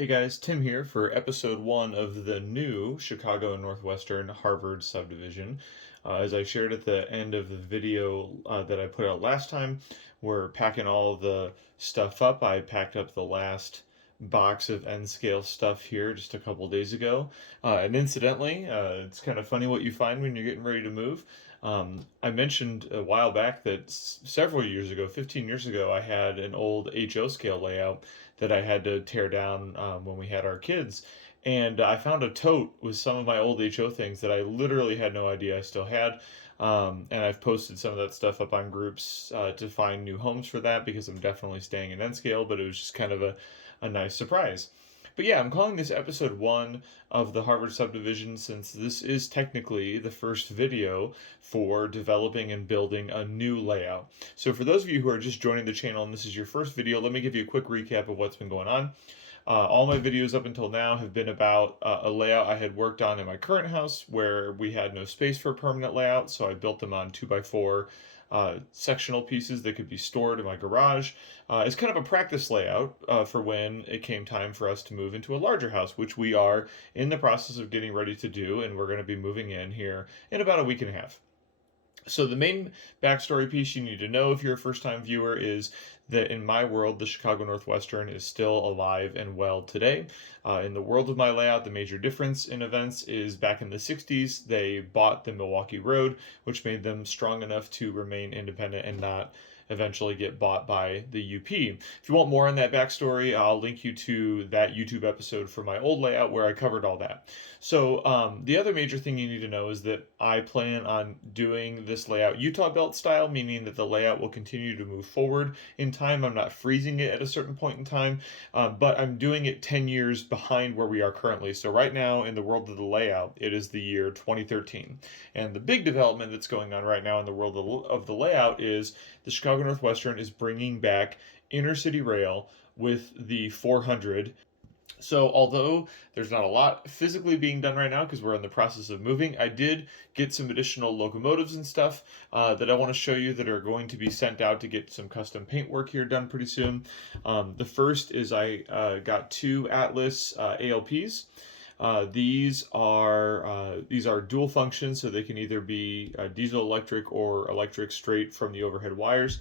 Hey guys, Tim here for episode 1 of the new Chicago and Northwestern Harvard Subdivision. As I shared at the end of the video that I put out last time, we're packing all the stuff up. I packed up the last box of N scale stuff here just a couple days ago. And incidentally, it's kind of funny what you find when you're getting ready to move. I mentioned a while back that several years ago, 15 years ago, I had an old HO scale layout that I had to tear down when we had our kids. And I found a tote with some of my old HO things that I literally had no idea I still had. And I've posted some of that stuff up on groups to find new homes for that because I'm definitely staying in N scale, but it was just kind of a nice surprise. But yeah, I'm calling this episode 1 of the Harvard Subdivision since this is technically the first video for developing and building a new layout. So for those of you who are just joining the channel and this is your first video, let me give you a quick recap of what's been going on. All my videos up until now have been about a layout I had worked on in my current house where we had no space for a permanent layout, so I built them on 2x4 sectional pieces that could be stored in my garage. It's kind of a practice layout for when it came time for us to move into a larger house, which we are in the process of getting ready to do, and we're going to be moving in here in about a week and a half. So the main backstory piece you need to know if you're a first-time viewer is that in my world, the Chicago Northwestern is still alive and well today. In the world of my layout, the major difference in events is back in the 60s, they bought the Milwaukee Road, which made them strong enough to remain independent and not eventually get bought by the UP. If you want more on that backstory, I'll link you to that YouTube episode for my old layout where I covered all that. So the other major thing you need to know is that I plan on doing this layout Utah belt style, meaning that the layout will continue to move forward in time. I'm not freezing it at a certain point in time, but I'm doing it 10 years behind where we are currently. So right now in the world of the layout, it is the year 2013. And the big development that's going on right now in the world of the layout is the Chicago Northwestern is bringing back inner city rail with the 400. So although there's not a lot physically being done right now because we're in the process of moving, I did get some additional locomotives and stuff that I want to show you that are going to be sent out to get some custom paint work here done pretty soon. The first is I got 2 Atlas ALPs. These are dual function, so they can either be diesel electric or electric straight from the overhead wires.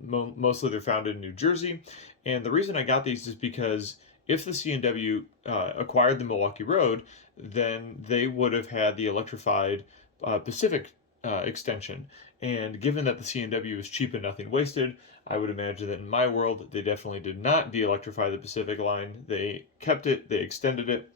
Mostly they're found in New Jersey, and the reason I got these is because if the CNW acquired the Milwaukee Road, then they would have had the electrified Pacific extension. And given that the CNW is cheap and nothing wasted, I would imagine that in my world, they definitely did not de-electrify the Pacific line. They kept it, they extended it,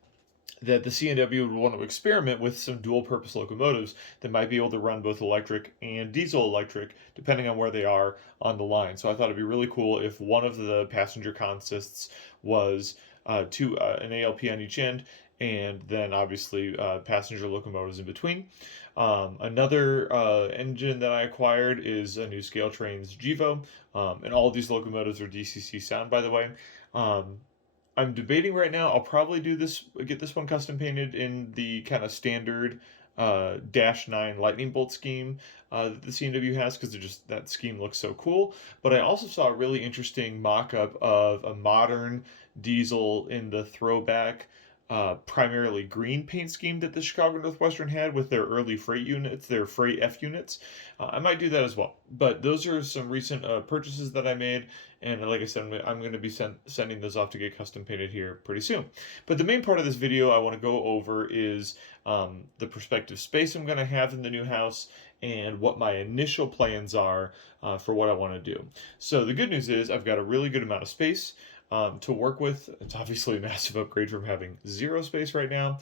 that the CNW would want to experiment with some dual purpose locomotives that might be able to run both electric and diesel electric depending on where they are on the line. So I thought it'd be really cool if one of the passenger consists was an ALP on each end and then obviously passenger locomotives in between. Another engine that I acquired is a new Scale Trains GEVO, and all of these locomotives are DCC sound, by the way. I'm debating right now. I'll probably get this one custom painted in the kind of standard Dash 9 lightning bolt scheme that the CNW has because that scheme looks so cool. But I also saw a really interesting mock-up of a modern diesel in the throwback primarily green paint scheme that the Chicago Northwestern had with their early freight units, their freight F units. I might do that as well. But those are some recent purchases that I made, and like I said, I'm going to be sending those off to get custom painted here pretty soon. But the main part of this video I want to go over is the prospective space I'm going to have in the new house and what my initial plans are for what I want to do. So the good news is I've got a really good amount of space to work with. It's obviously a massive upgrade from having 0 space right now.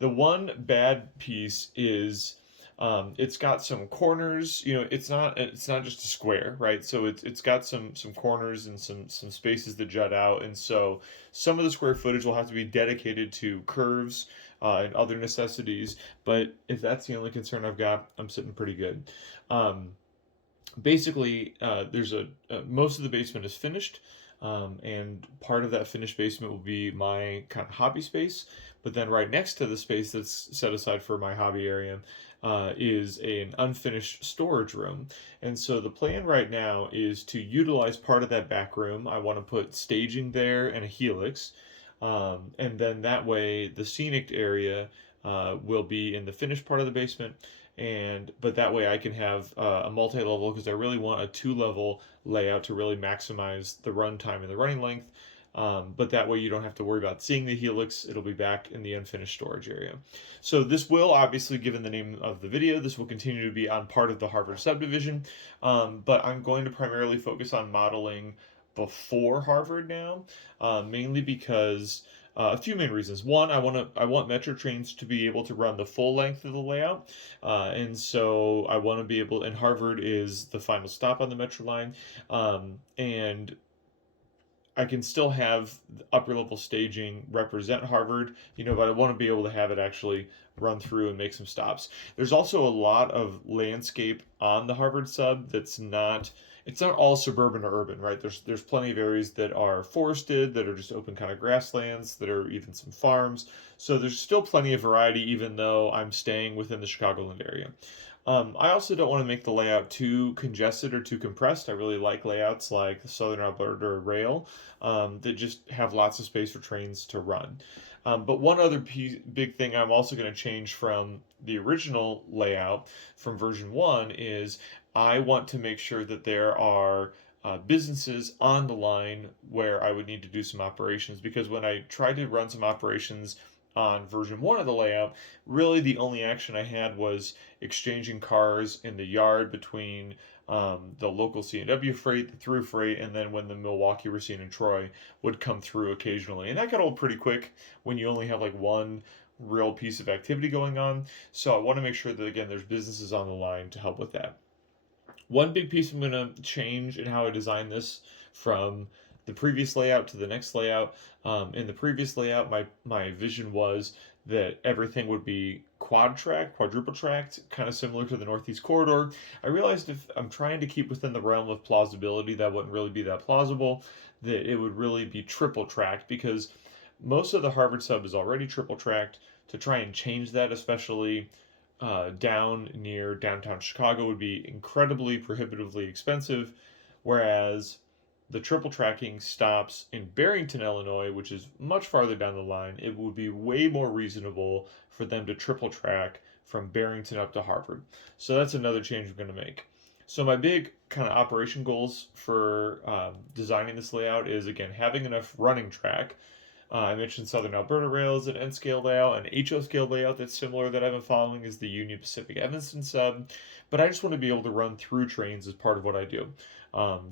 The one bad piece is it's got some corners. You know, it's not just a square, right? So it's got some corners and some spaces that jut out, and so some of the square footage will have to be dedicated to curves and other necessities. But if that's the only concern I've got, I'm sitting pretty good. Basically, there's most of the basement is finished. And part of that finished basement will be my kind of hobby space. But then right next to the space that's set aside for my hobby area is an unfinished storage room. And so the plan right now is to utilize part of that back room. I want to put staging there and a helix. And then that way the scenic area will be in the finished part of the basement. But that way I can have a multi-level, because I really want a two-level layout to really maximize the runtime and the running length. But that way you don't have to worry about seeing the helix. It'll be back in the unfinished storage area. So this will obviously, given the name of the video, this will continue to be on part of the Harvard subdivision. But I'm going to primarily focus on modeling before Harvard now, mainly because a few main reasons. One, I want Metro trains to be able to run the full length of the layout, and so I want to be able. And Harvard is the final stop on the Metro line, and I can still have upper level staging represent Harvard, but I want to be able to have it actually run through and make some stops. There's also a lot of landscape on the Harvard sub that's not. It's not all suburban or urban, right? There's plenty of areas that are forested, that are just open kind of grasslands, that are even some farms. So there's still plenty of variety, even though I'm staying within the Chicagoland area. I also don't want to make the layout too congested or too compressed. I really like layouts like the Southern Alberta Rail, that just have lots of space for trains to run. But one other big thing I'm also going to change from the original layout from version 1 is I want to make sure that there are businesses on the line where I would need to do some operations, because when I tried to run some operations on version 1 of the layout, really the only action I had was exchanging cars in the yard between the local CNW freight, the through freight, and then when the Milwaukee, Racine, and Troy would come through occasionally. And that got old pretty quick when you only have like one real piece of activity going on. So I want to make sure that, again, there's businesses on the line to help with that. One big piece I'm going to change in how I design this from the previous layout to the next layout. In the previous layout, my vision was that everything would be quadruple tracked, kind of similar to the Northeast Corridor. I realized if I'm trying to keep within the realm of plausibility, that wouldn't really be that plausible, that it would really be triple tracked, because most of the Harvard sub is already triple tracked. To try and change that, especially down near downtown Chicago, would be incredibly prohibitively expensive, whereas the triple tracking stops in Barrington, Illinois, which is much farther down the line. It would be way more reasonable for them to triple track from Barrington up to Harvard. So that's another change we're going to make. So my big kind of operation goals for designing this layout is, again, having enough running track. I mentioned Southern Alberta Rail as an N scale layout. An HO scale layout that's similar that I've been following is the Union Pacific Evanston sub. But I just want to be able to run through trains as part of what I do,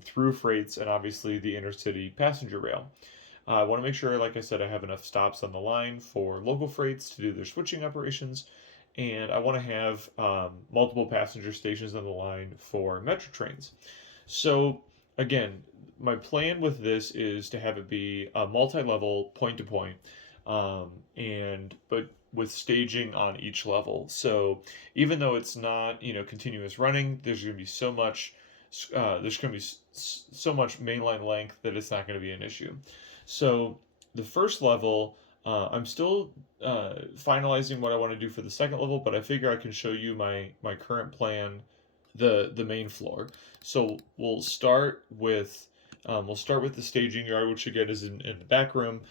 through freights, and obviously the intercity passenger rail. I want to make sure, like I said, I have enough stops on the line for local freights to do their switching operations. And I want to have multiple passenger stations on the line for metro trains. So, again, my plan with this is to have it be a multi-level point to point, but with staging on each level. So even though it's not continuous running, there's going to be so much so much mainline length that it's not going to be an issue. So the first level, I'm still finalizing what I want to do for the second level, but I figure I can show you my current plan, the main floor. So we'll start with the staging yard, which again is in the back room.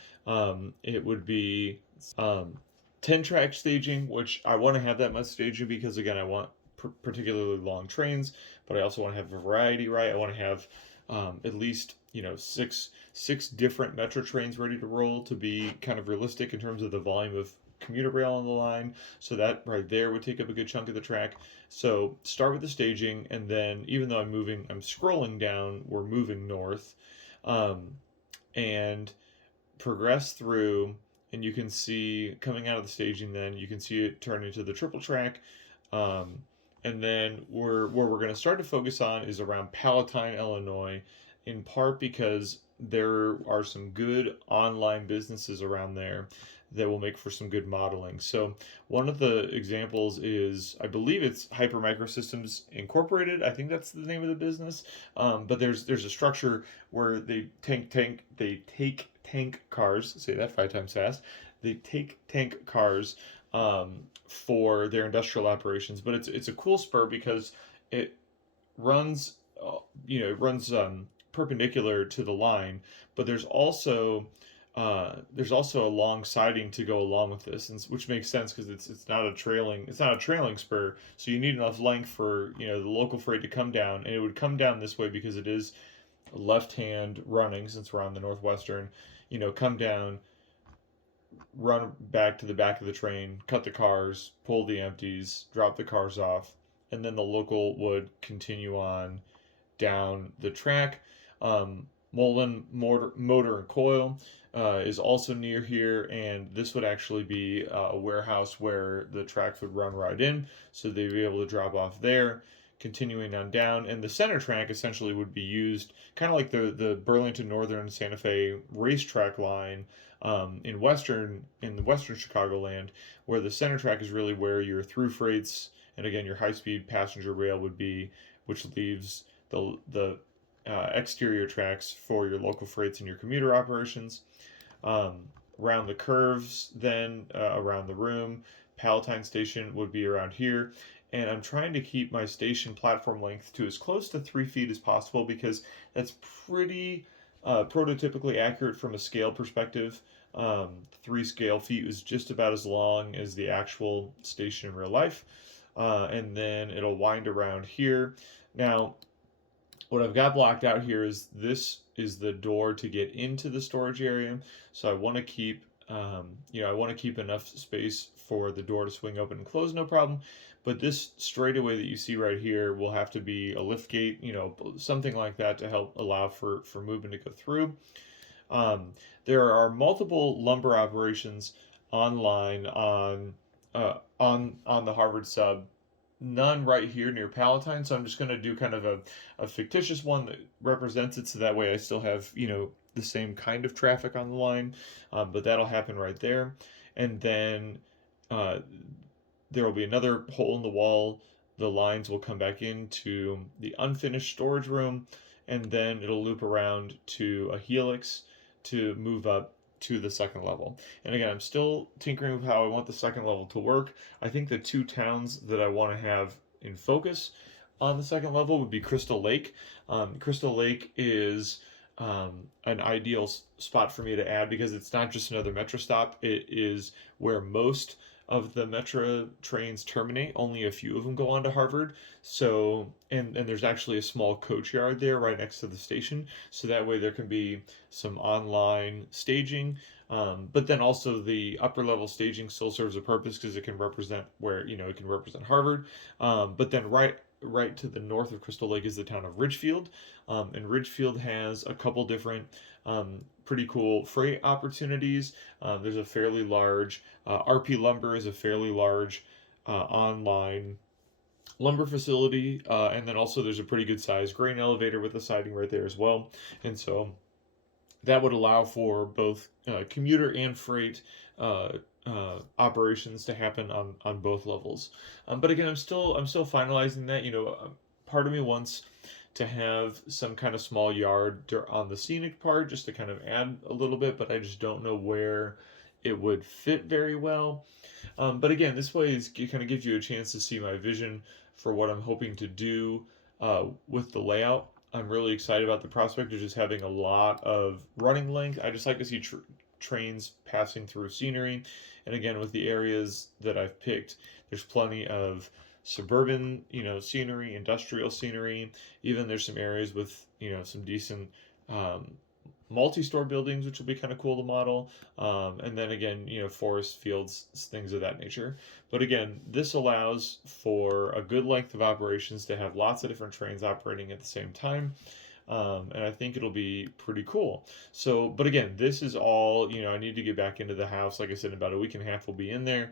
It would be 10 track staging, which I want to have that much staging because, again, I want particularly long trains, but I also want to have a variety, right? I want to have at least six different metro trains ready to roll, to be kind of realistic in terms of the volume of commuter rail on the line. So that right there would take up a good chunk of the track. So start with the staging, and then, even though I'm scrolling down, we're moving north, and progress through, and you can see coming out of the staging, then you can see it turn into the triple track. And then where we're going to start to focus on is around Palatine, Illinois, in part because there are some good online businesses around there that will make for some good modeling. So one of the examples is, I believe it's Hyper Microsystems Incorporated. I think that's the name of the business. But there's a structure where they take tank cars. Say that 5 times fast. They take tank cars for their industrial operations. But it's a cool spur because it runs perpendicular to the line, but there's also there's also a long siding to go along with this, and which makes sense because it's not a trailing spur, so you need enough length for the local freight to come down, and it would come down this way because it is left hand running since we're on the Northwestern. Come down, run back to the back of the train, cut the cars, pull the empties, drop the cars off, and then the local would continue on down the track. Mullen Motor and Coil is also near here, and this would actually be a warehouse where the tracks would run right in, so they'd be able to drop off there, continuing on down. And the center track essentially would be used kind of like the Burlington Northern Santa Fe racetrack line in the western Chicagoland, where the center track is really where your through freights and again your high speed passenger rail would be, which leaves the exterior tracks for your local freights and your commuter operations. Around the curves, then around the room, Palatine Station would be around here. And I'm trying to keep my station platform length to as close to 3 feet as possible because that's pretty prototypically accurate from a scale perspective. 3 scale feet was just about as long as the actual station in real life. And then it'll wind around here. Now, what I've got blocked out here is this is the door to get into the storage area. So I want to keep, I want to keep enough space for the door to swing open and close, no problem. But this straightaway that you see right here will have to be a lift gate, something like that to help allow for movement to go through. There are multiple lumber operations online on the Harvard sub. None right here near Palatine, so I'm just going to do kind of a fictitious one that represents it, so that way I still have the same kind of traffic on the line, but that'll happen right there. And then there will be another hole in the wall. The lines will come back into the unfinished storage room, and then it'll loop around to a helix to move up to the second level. And again, I'm still tinkering with how I want the second level to work. I think the two towns that I want to have in focus on the second level would be Crystal Lake. Crystal Lake is an ideal spot for me to add because it's not just another metro stop. It is where most of the metro trains terminate. Only a few of them go on to Harvard. So, and there's actually a small coach yard there right next to the station. So that way there can be some online staging. But then also the upper level staging still serves a purpose because it can represent it can represent Harvard. But then right to the north of Crystal Lake is the town of Ridgefield. And Ridgefield has a couple different pretty cool freight opportunities. There's a fairly large, RP Lumber is a fairly large online lumber facility. And then also there's a pretty good sized grain elevator with a siding right there as well. And so that would allow for both commuter and freight operations to happen on both levels. But again, I'm still finalizing that. Part of me wants to have some kind of small yard on the scenic part just to kind of add a little bit, but I just don't know where it would fit very well. But again, this way it kind of gives you a chance to see my vision for what I'm hoping to do with the layout. I'm really excited about the prospect of just having a lot of running length. I just like to see trains passing through scenery. And again, with the areas that I've picked, there's plenty of suburban, scenery, industrial scenery. Even there's some areas with, some decent multi-store buildings, which will be kind of cool to model. And then again, forest fields, things of that nature. But again, this allows for a good length of operations to have lots of different trains operating at the same time. And I think it'll be pretty cool. So, but again, this is all, I need to get back into the house. Like I said, in about a week and a half, we'll be in there.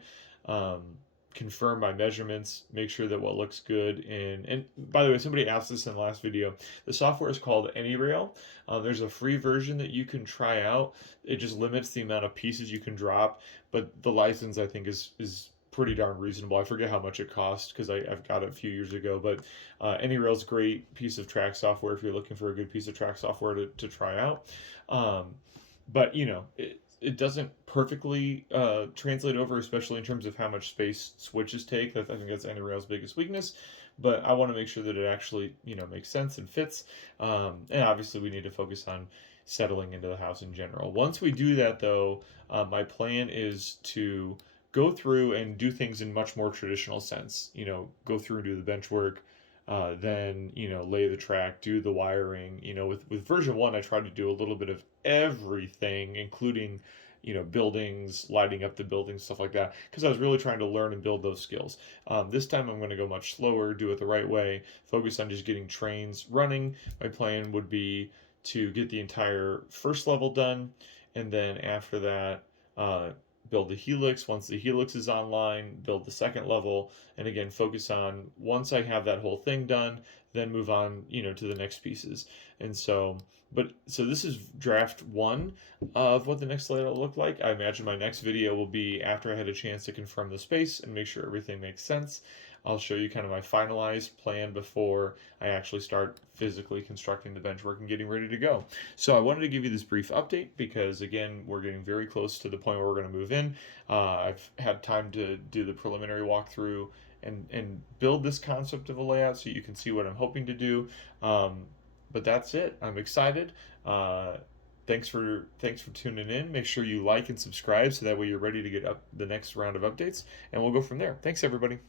Confirm my measurements, make sure that what looks good. And by the way, somebody asked this in the last video. The software is called AnyRail. There's a free version that you can try out. It just limits the amount of pieces you can drop, but the license I think is pretty darn reasonable. I forget how much it cost because I've got it a few years ago, but AnyRail's a great piece of track software if you're looking for a good piece of track software to try out. But it doesn't perfectly translate over, especially in terms of how much space switches take. I think that's AnyRail's biggest weakness, but I want to make sure that it actually makes sense and fits. And obviously we need to focus on settling into the house in general. Once we do that, though, my plan is to go through and do things in much more traditional sense. Go through and do the bench work, then lay the track, do the wiring. With version one, I tried to do a little bit of everything, including buildings, lighting up the buildings, stuff like that, because I was really trying to learn and build those skills. This time I'm going to go much slower, do it the right way, focus on just getting trains running. My plan would be to get the entire first level done, and then after that, build the helix. Once the helix is online, build the second level, and again focus on, once I have that whole thing done, then move on to the next pieces. And so this is draft one of what the next layout will look like. I imagine my next video will be after I had a chance to confirm the space and make sure everything makes sense. I'll show you kind of my finalized plan before I actually start physically constructing the benchwork and getting ready to go. So I wanted to give you this brief update because, again, we're getting very close to the point where we're going to move in. I've had time to do the preliminary walkthrough and build this concept of a layout so you can see what I'm hoping to do. But that's it. I'm excited. Thanks for tuning in. Make sure you like and subscribe so that way you're ready to get up the next round of updates, and we'll go from there. Thanks, everybody.